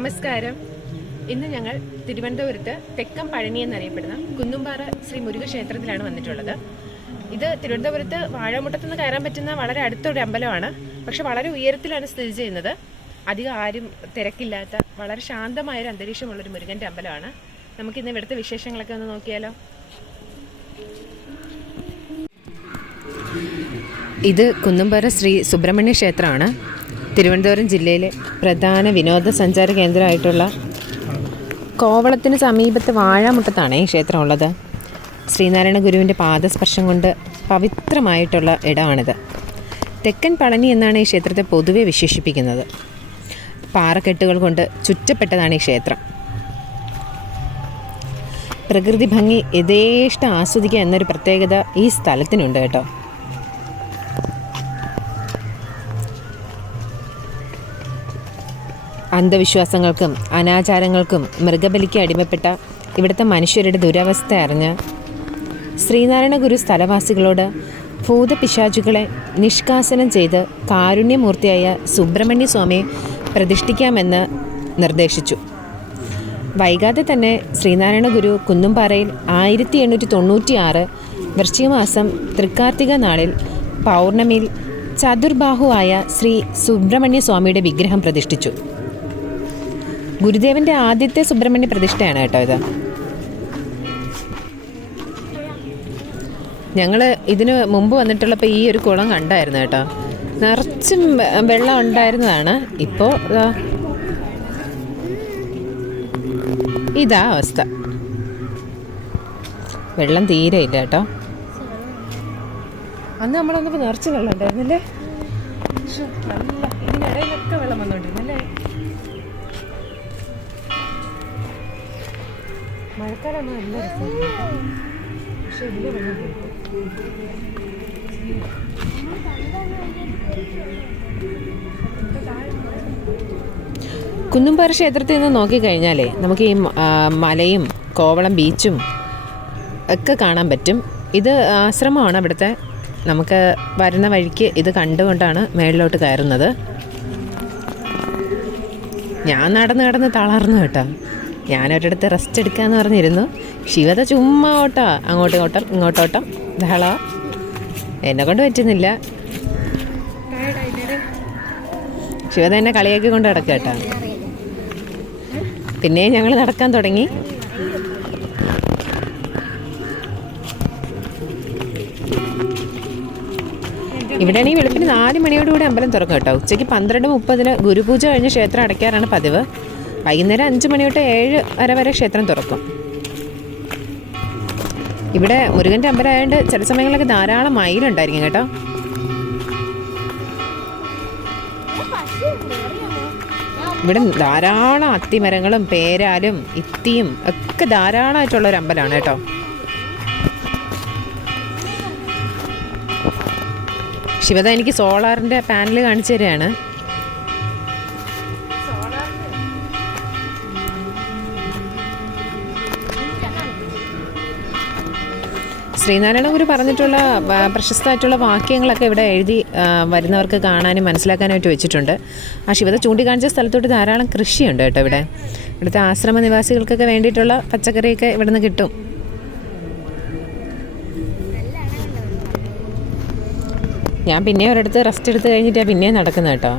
നമസ്കാരം. ഇന്ന് ഞങ്ങൾ തിരുവനന്തപുരത്ത് തെക്കം പഴനി എന്നറിയപ്പെടുന്ന കുന്നുംപാറ ശ്രീ മുരുക ക്ഷേത്രത്തിലാണ് വന്നിട്ടുള്ളത്. ഇത് തിരുവനന്തപുരത്ത് വാഴമുട്ടത്തുനിന്ന് കയറാൻ പറ്റുന്ന വളരെ അടുത്തൊരു അമ്പലമാണ്. പക്ഷെ വളരെ ഉയരത്തിലാണ് സ്ഥിതി ചെയ്യുന്നത്. അധികം ആരും തിരക്കില്ലാത്ത വളരെ ശാന്തമായൊരു അന്തരീക്ഷമുള്ളൊരു മുരുകൻ്റെ അമ്പലമാണ്. നമുക്കിന്ന് ഇവിടുത്തെ വിശേഷങ്ങളൊക്കെ ഒന്ന് നോക്കിയാലോ. ഇത് കുന്നുംപാറ ശ്രീ സുബ്രഹ്മണ്യ ക്ഷേത്രമാണ്. തിരുവനന്തപുരം ജില്ലയിലെ പ്രധാന വിനോദസഞ്ചാര കേന്ദ്രമായിട്ടുള്ള കോവളത്തിന് സമീപത്ത് വാഴമുട്ടത്താണ് ഈ ക്ഷേത്രം ഉള്ളത്. ശ്രീനാരായണ ഗുരുവിൻ്റെ പാദസ്പർശം കൊണ്ട് പവിത്രമായിട്ടുള്ള ഇടമാണിത്. തെക്കൻ പളനി എന്നാണ് ഈ ക്ഷേത്രത്തെ പൊതുവെ വിശേഷിപ്പിക്കുന്നത്. പാറക്കെട്ടുകൾ കൊണ്ട് ചുറ്റപ്പെട്ടതാണ് ഈ ക്ഷേത്രം. പ്രകൃതി ഭംഗി യഥേഷ്ടം ആസ്വദിക്കുക എന്നൊരു പ്രത്യേകത ഈ സ്ഥലത്തിനുണ്ട് കേട്ടോ. അന്ധവിശ്വാസങ്ങൾക്കും അനാചാരങ്ങൾക്കും മൃഗബലിക്ക് അടിമപ്പെട്ട ഇവിടുത്തെ മനുഷ്യരുടെ ദുരവസ്ഥ അറിഞ്ഞ് ശ്രീനാരായണ ഗുരു സ്ഥലവാസികളോട് ഭൂതപിശാചുകളെ നിഷ്കാസനം ചെയ്ത് കാരുണ്യമൂർത്തിയായ സുബ്രഹ്മണ്യ സ്വാമിയെ പ്രതിഷ്ഠിക്കാമെന്ന് നിർദ്ദേശിച്ചു. വൈകാതെ തന്നെ ശ്രീനാരായണ ഗുരു കുന്നുംപാറയിൽ 1896 വൃശ്ചികമാസം തൃക്കാർത്തിക നാളിൽ പൗർണമിയിൽ ചതുർബാഹുവായ ശ്രീ സുബ്രഹ്മണ്യ സ്വാമിയുടെ വിഗ്രഹം പ്രതിഷ്ഠിച്ചു. ഗുരുദേവൻ്റെ ആദ്യത്തെ സുബ്രഹ്മണ്യ പ്രതിഷ്ഠയാണ് കേട്ടോ ഇത്. ഞങ്ങൾ ഇതിന് മുമ്പ് വന്നിട്ടുള്ളപ്പോൾ ഈ ഒരു കുളം കണ്ടായിരുന്നു കേട്ടോ. നിറച്ചും വെള്ളം ഉണ്ടായിരുന്നതാണ്. ഇപ്പോൾ ഇതാ അവസ്ഥ. വെള്ളം തീരെ ഇല്ല കേട്ടോ. അന്ന് നമ്മളൊന്നിപ്പോൾ നിറച്ച് വെള്ളം ഉണ്ടായിരുന്നില്ലേ. നല്ല ഇതിനിടയിലൊക്കെ വെള്ളം വന്നുകൊണ്ടിരുന്നല്ലേ. മഴക്കാലമാണ് നല്ല രസമാണ്. പക്ഷെ ഇതിൻ്റെ വെള്ളം കുന്നുംപാറ ക്ഷേത്രത്തിൽ നിന്ന് നോക്കിക്കഴിഞ്ഞാലേ നമുക്ക് ഈ മലയും കോവളം ബീച്ചും ഒക്കെ കാണാൻ പറ്റും. ഇത് ആശ്രമമാണ് ഇവിടുത്തെ. നമുക്ക് വരുന്ന വഴിക്ക് ഇത് കണ്ടുകൊണ്ടാണ് മേളിലോട്ട് കയറുന്നത്. ഞാൻ നടന്ന് തളർന്നു കേട്ടോ. ഞാനൊരിടത്ത് റെസ്റ്റ് എടുക്കാമെന്ന് പറഞ്ഞിരുന്നു. ശിവത ചുമ്മാ ഓട്ടാ, അങ്ങോട്ടോട്ടം ഇങ്ങോട്ടോട്ടം ധാള. എന്നെ കൊണ്ട് പറ്റുന്നില്ല. ശിവത എന്നെ കളിയാക്കി കൊണ്ട് നടക്കുക കേട്ടോ. പിന്നെ ഞങ്ങൾ നടക്കാൻ തുടങ്ങി. ഇവിടെയാണെങ്കിൽ വെളുപ്പിന് 4 മണിയോടുകൂടി അമ്പലം തുറക്കും കേട്ടോ. ഉച്ചയ്ക്ക് 12:30 ഗുരുപൂജ കഴിഞ്ഞ് ക്ഷേത്രം അടയ്ക്കാറാണ് പതിവ്. വൈകുന്നേരം 5 മണി തൊട്ട് 7:30 വരെ ക്ഷേത്രം തുറക്കും. ഇവിടെ മുരുകൻ്റെ അമ്പലമായതുകൊണ്ട് ചില സമയങ്ങളിലൊക്കെ ധാരാളം മയിലുണ്ടായിരിക്കും കേട്ടോ. ഇവിടെ ധാരാളം അത്തിമരങ്ങളും പേരാലും ഇത്തിയും ഒക്കെ ധാരാളമായിട്ടുള്ളൊരു അമ്പലമാണ് കേട്ടോ. ശിവത എനിക്ക് സോളാറിൻ്റെ പാനൽ കാണിച്ചു തരികയാണ്. ശ്രീനാരായണ ഗുരു പറഞ്ഞിട്ടുള്ള പ്രശസ്തമായിട്ടുള്ള വാക്യങ്ങളൊക്കെ ഇവിടെ എഴുതി വരുന്നവർക്ക് കാണാനും മനസ്സിലാക്കാനായിട്ട് വെച്ചിട്ടുണ്ട്. ആ ശിവത ചൂണ്ടിക്കാണിച്ച സ്ഥലത്തോട്ട് ധാരാളം കൃഷിയുണ്ട് കേട്ടോ. ഇവിടുത്തെ ആശ്രമ നിവാസികൾക്കൊക്കെ വേണ്ടിയിട്ടുള്ള പച്ചക്കറിയൊക്കെ ഇവിടെ നിന്ന് കിട്ടും. ഞാൻ പിന്നെ ഒരിടത്ത് റെസ്റ്റ് എടുത്ത് കഴിഞ്ഞിട്ടാണ് പിന്നെയും നടക്കുന്നത് കേട്ടോ.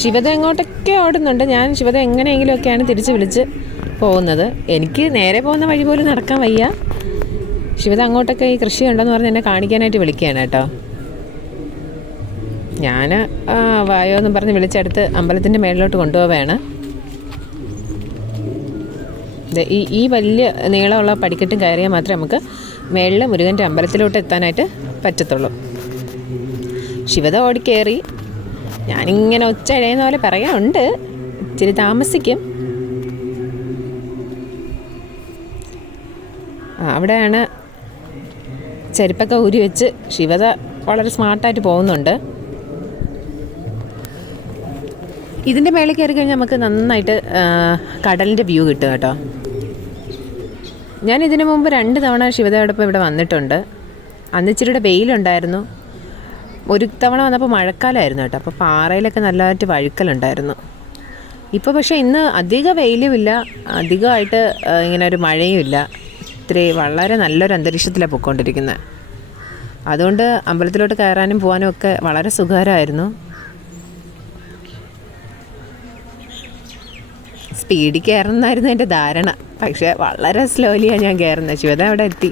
ശിവത എങ്ങോട്ടൊക്കെ ഓടുന്നുണ്ട്. ഞാൻ ശിവത എങ്ങനെയെങ്കിലുമൊക്കെയാണ് തിരിച്ച് വിളിച്ച് പോകുന്നത്. എനിക്ക് നേരെ പോകുന്ന വഴി പോലും നടക്കാൻ വയ്യ. ശിവത അങ്ങോട്ടൊക്കെ ഈ കൃഷി ഉണ്ടെന്ന് പറഞ്ഞ് എന്നെ കാണിക്കാനായിട്ട് വിളിക്കുകയാണ് കേട്ടോ. ഞാൻ വായോ എന്ന് പറഞ്ഞ് വിളിച്ചെടുത്ത് അമ്പലത്തിൻ്റെ മേളിലോട്ട് കൊണ്ടുപോവുകയാണ്. ഈ വലിയ നീളമുള്ള പടിക്കെട്ടും കയറിയാൽ മാത്രമേ നമുക്ക് മേളിൽ മുരുകൻ്റെ അമ്പലത്തിലോട്ട് എത്താനായിട്ട് പറ്റത്തുള്ളൂ. ശിവത ഓടിക്കയറി. ഞാനിങ്ങനെ ഒച്ച ഇഴയുന്ന പോലെ പറയാറുണ്ട്. ഇച്ചിരി താമസിക്കും. അവിടെയാണ് ചെരുപ്പൊക്കെ ഊരി വെച്ച് ശിവത വളരെ സ്മാർട്ടായിട്ട് പോകുന്നുണ്ട്. ഇതിൻ്റെ മേളിൽ കയറി കഴിഞ്ഞാൽ നമുക്ക് നന്നായിട്ട് കടലിൻ്റെ വ്യൂ കിട്ടും കേട്ടോ. ഞാൻ ഇതിനു മുമ്പ് 2 തവണ ശിവതയോടൊപ്പം ഇവിടെ വന്നിട്ടുണ്ട്. അന്ന് ഇച്ചിരിയുടെ വെയിലുണ്ടായിരുന്നു. ഒരു തവണ വന്നപ്പോൾ മഴക്കാലമായിരുന്നു കേട്ടോ, അപ്പോൾ പാറയിലൊക്കെ നല്ലതായിട്ട് വഴുക്കലുണ്ടായിരുന്നു. ഇപ്പോൾ പക്ഷേ ഇന്ന് അധിക വെയിലുമില്ല, അധികമായിട്ട് ഇങ്ങനെ ഒരു മഴയും ഇല്ല. വളരെ നല്ലൊരു അന്തരീക്ഷത്തിലാണ് പോയിക്കൊണ്ടിരിക്കുന്നത്. അതുകൊണ്ട് അമ്പലത്തിലോട്ട് കയറാനും പോകാനും ഒക്കെ വളരെ സുഖകരമായിരുന്നു. സ്പീഡിൽ കയറുന്നായിരുന്നു എൻ്റെ ധാരണ, പക്ഷേ വളരെ സ്ലോലിയാണ് ഞാൻ കയറുന്നത്. ശിവത അവിടെ എത്തി.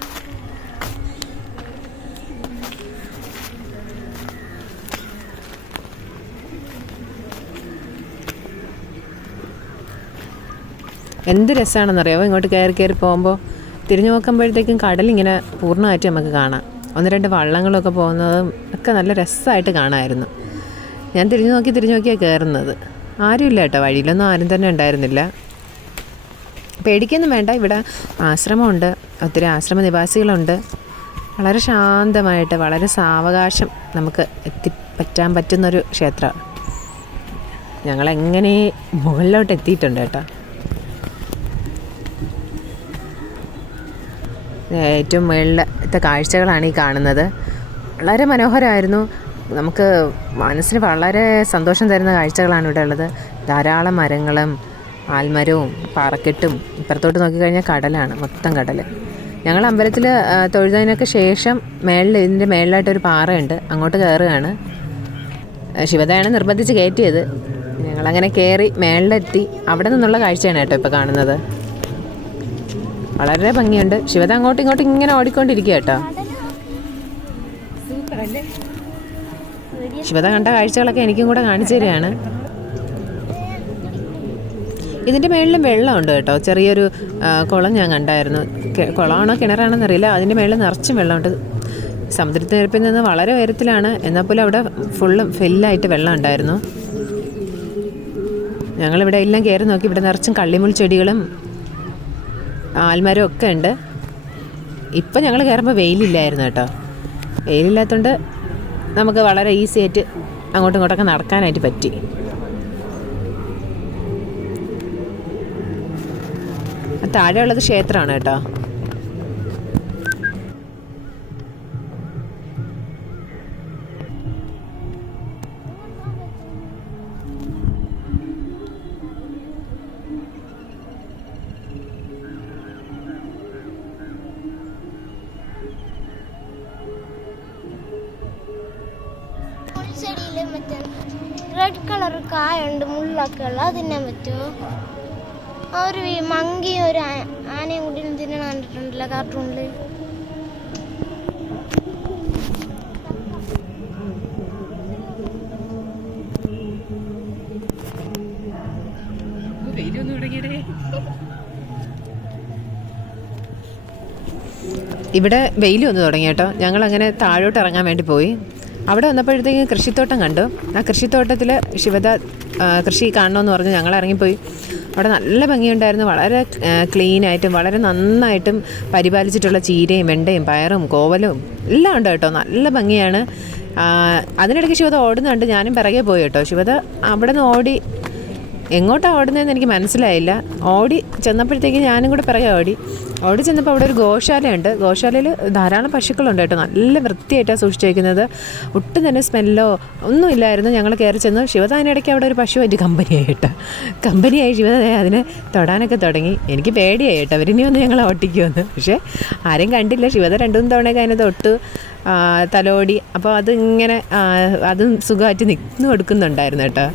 എന്ത് രസമാണെന്നറിയാമോ ഇങ്ങോട്ട് കയറി പോകുമ്പോൾ. തിരിഞ്ഞു നോക്കുമ്പോഴത്തേക്കും കടലിങ്ങനെ പൂർണ്ണമായിട്ട് നമുക്ക് കാണാം. 1-2 വള്ളങ്ങളൊക്കെ പോകുന്നതും ഒക്കെ നല്ല രസമായിട്ട് കാണാമായിരുന്നു. ഞാൻ തിരിഞ്ഞു നോക്കിയാണ് കയറുന്നത്. ആരുമില്ല കേട്ടോ, വഴിയിലൊന്നും ആരും തന്നെ ഉണ്ടായിരുന്നില്ല. പേടിക്കൊന്നും വേണ്ട, ഇവിടെ ആശ്രമമുണ്ട്, ഒത്തിരി ആശ്രമ നിവാസികളുണ്ട്. വളരെ ശാന്തമായിട്ട് വളരെ സാവകാശം നമുക്ക് എത്തിപ്പറ്റാൻ പറ്റുന്നൊരു ക്ഷേത്രമാണ്. ഞങ്ങളെങ്ങനെ മുകളിലോട്ട് എത്തിയിട്ടുണ്ട് കേട്ടോ. ഏറ്റവും മുകളിലത്തെ കാഴ്ചകളാണ് ഈ കാണുന്നത്. വളരെ മനോഹരമായിരുന്നു. നമുക്ക് മനസ്സിന് വളരെ സന്തോഷം തരുന്ന കാഴ്ചകളാണ് ഇവിടെ ഉള്ളത്. ധാരാളം മരങ്ങളും ആൽമരവും പാറക്കെട്ടും. ഇപ്പുറത്തോട്ട് നോക്കിക്കഴിഞ്ഞാൽ കടലാണ്, മൊത്തം കടൽ. ഞങ്ങൾ അമ്പലത്തിൽ തൊഴുന്നതിനൊക്കെ ശേഷം ഇതിൻ്റെ മേളിലായിട്ടൊരു പാറയുണ്ട്, അങ്ങോട്ട് കയറുകയാണ്. ശിവതയാണ് നിർബന്ധിച്ച് കയറ്റിയത്. ഞങ്ങളങ്ങനെ കയറി മേളിലെത്തി. അവിടെ നിന്നുള്ള കാഴ്ചയാണ് കേട്ടോ ഇപ്പോൾ കാണുന്നത്. വളരെ ഭംഗിയുണ്ട്. ശിവത അങ്ങോട്ടും ഇങ്ങോട്ടും ഇങ്ങനെ ഓടിക്കൊണ്ടിരിക്കുക കേട്ടോ. ശിവത കണ്ട കാഴ്ചകളൊക്കെ എനിക്കും കൂടെ കാണിച്ചു തരികയാണ്. ഇതിൻ്റെ മേളിലും വെള്ളമുണ്ട് കേട്ടോ. ചെറിയൊരു കുളം ഞാൻ കണ്ടായിരുന്നു. കുളമാണോ കിണറാണോന്ന് അറിയില്ല. അതിൻ്റെ മേളിൽ നിറച്ചും വെള്ളമുണ്ട്. സമുദ്രത്തിനിരപ്പിൽ നിന്ന് വളരെ ഉയരത്തിലാണ്, എന്നാൽ പോലും അവിടെ ഫുള്ളും ഫില്ലായിട്ട് വെള്ളം ഉണ്ടായിരുന്നു. ഞങ്ങളിവിടെ എല്ലാം കയറി നോക്കി. ഇവിടെ നിറച്ചും കള്ളിമുൾ ചെടികളും ആൽമരം ഒക്കെ ഉണ്ട്. ഇപ്പം ഞങ്ങൾ കയറുമ്പോൾ വെയിലില്ലായിരുന്നു കേട്ടോ. വെയിലില്ലാത്തതുകൊണ്ട് നമുക്ക് വളരെ ഈസി ആയിട്ട് അങ്ങോട്ടും ഇങ്ങോട്ടൊക്കെ നടക്കാനായിട്ട് പറ്റി. താഴെയുള്ളത് ക്ഷേത്രമാണ് കേട്ടോ. ചെടിയിൽ മറ്റേ റെഡ് കളർ കായുണ്ട്, മുള്ളൊക്കെ ഉള്ള, അത് തിന്നാൻ പറ്റുമോ? ഒരു മങ്കി ഒരു ആനയും കൂടി തിന്നണ കണ്ടിട്ടുണ്ടല്ലോ കാർട്ടൂണില്. ഇവിടെ വെയിൽ വന്ന് തുടങ്ങി കേട്ടോ. ഞങ്ങളങ്ങനെ താഴോട്ട് ഇറങ്ങാൻ വേണ്ടി പോയി. അവിടെ വന്നപ്പോഴത്തേക്കും കൃഷിത്തോട്ടം കണ്ടു. ആ കൃഷിത്തോട്ടത്തിൽ ശിവത കൃഷി കാണണമെന്ന് പറഞ്ഞ് ഞങ്ങൾ ഇറങ്ങിപ്പോയി. അവിടെ നല്ല ഭംഗിയുണ്ടായിരുന്നു. വളരെ ക്ലീനായിട്ടും വളരെ നന്നായിട്ടും പരിപാലിച്ചിട്ടുള്ള ചീരയും വെണ്ടയും പയറും കോവലും എല്ലാം ഉണ്ട് കേട്ടോ. നല്ല ഭംഗിയാണ്. അതിനിടയ്ക്ക് ശിവത ഓടുന്നുണ്ട്. ഞാനും പിറകെ പോയി കേട്ടോ. ശിവത അവിടെ നിന്ന് ഓടി എങ്ങോട്ടാണ് ഓടുന്നതെന്ന് എനിക്ക് മനസ്സിലായില്ല. ഓടി ചെന്നപ്പോഴത്തേക്ക് ഞാനും കൂടെ പിറകെ ഓടി ചെന്നപ്പോൾ അവിടെ ഒരു ഗോശാലയുണ്ട്. ഗോശാലയിൽ ധാരാളം പശുക്കളുണ്ട് കേട്ടോ. നല്ല വൃത്തിയായിട്ടാണ് സൂക്ഷിച്ച് വയ്ക്കുന്നത്. ഒട്ടും തന്നെ സ്മെല്ലോ ഒന്നും ഇല്ലായിരുന്നു. ഞങ്ങൾ കയറി ചെന്നു. ശിവത അതിനിടയ്ക്ക് അവിടെ ഒരു പശുവായിട്ട് കമ്പനിയായി ശിവത അതിനെ തൊടാനൊക്കെ തുടങ്ങി. എനിക്ക് പേടിയായി കേട്ടോ, അവരിനി വന്ന് ഞങ്ങൾ ഓട്ടിക്കുമെന്ന്. പക്ഷേ ആരെയും കണ്ടില്ല. ശിവത 2-3 തവണയൊക്കെ അതിനെ തൊട്ടു, തലോടി. അപ്പോൾ അതിങ്ങനെ അതും സുഖമായിട്ട് നിന്നു കൊടുക്കുന്നുണ്ടായിരുന്നു കേട്ടോ.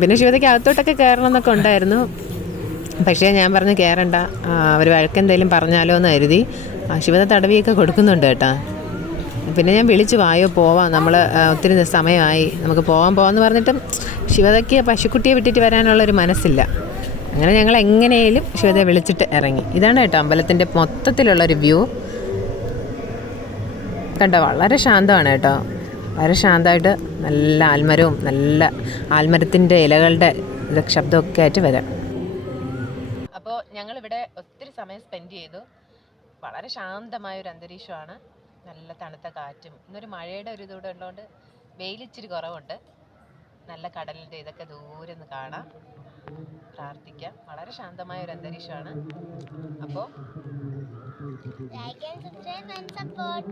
പിന്നെ ശിവതയ്ക്ക് അകത്തോട്ടൊക്കെ കയറണം എന്നൊക്കെ ഉണ്ടായിരുന്നു. പക്ഷേ ഞാൻ പറഞ്ഞു കയറണ്ട, അവർ വഴക്കെന്തെങ്കിലും പറഞ്ഞാലോ എന്ന് കരുതി. ശിവത തടവിയൊക്കെ കൊടുക്കുന്നുണ്ട് കേട്ടോ. പിന്നെ ഞാൻ വിളിച്ചു, വായോ പോവാം, നമ്മൾ ഒത്തിരി സമയമായി, നമുക്ക് പോകാമെന്ന് പറഞ്ഞിട്ടും ശിവതയ്ക്ക് പശുക്കുട്ടിയെ വിട്ടിട്ട് വരാനുള്ളൊരു മനസ്സില്ല. അങ്ങനെ ഞങ്ങൾ എങ്ങനെയും ശിവതയെ വിളിച്ചിട്ട് ഇറങ്ങി. ഇതാണ് കേട്ടോ അമ്പലത്തിൻ്റെ മൊത്തത്തിലുള്ളൊരു വ്യൂ. കണ്ടോ, വളരെ ശാന്തമാണ് കേട്ടോ. വളരെ ശാന്തമായിട്ട് നല്ല ആൽമരവും നല്ല ആൽമരത്തിൻ്റെ ഇലകളുടെ ശബ്ദമൊക്കെ ആയിട്ട് വരാം. അപ്പോൾ ഞങ്ങളിവിടെ ഒത്തിരി സമയം സ്പെൻഡ് ചെയ്തു. വളരെ ശാന്തമായൊരു അന്തരീക്ഷമാണ്. നല്ല തണുത്ത കാറ്റും. ഇന്നൊരു മഴയുടെ ഒരു ഇതുകൂടെ ഉള്ളതുകൊണ്ട് വെയിലിച്ചിരി കുറവുണ്ട്. നല്ല കടലിൻ്റെ ഇതൊക്കെ ദൂരെ നിന്ന് കാണാം. പ്രാർത്ഥിക്കാം. വളരെ ശാന്തമായ ഒരു അന്തരീക്ഷമാണ്. അപ്പോൾ like and subscribe and support.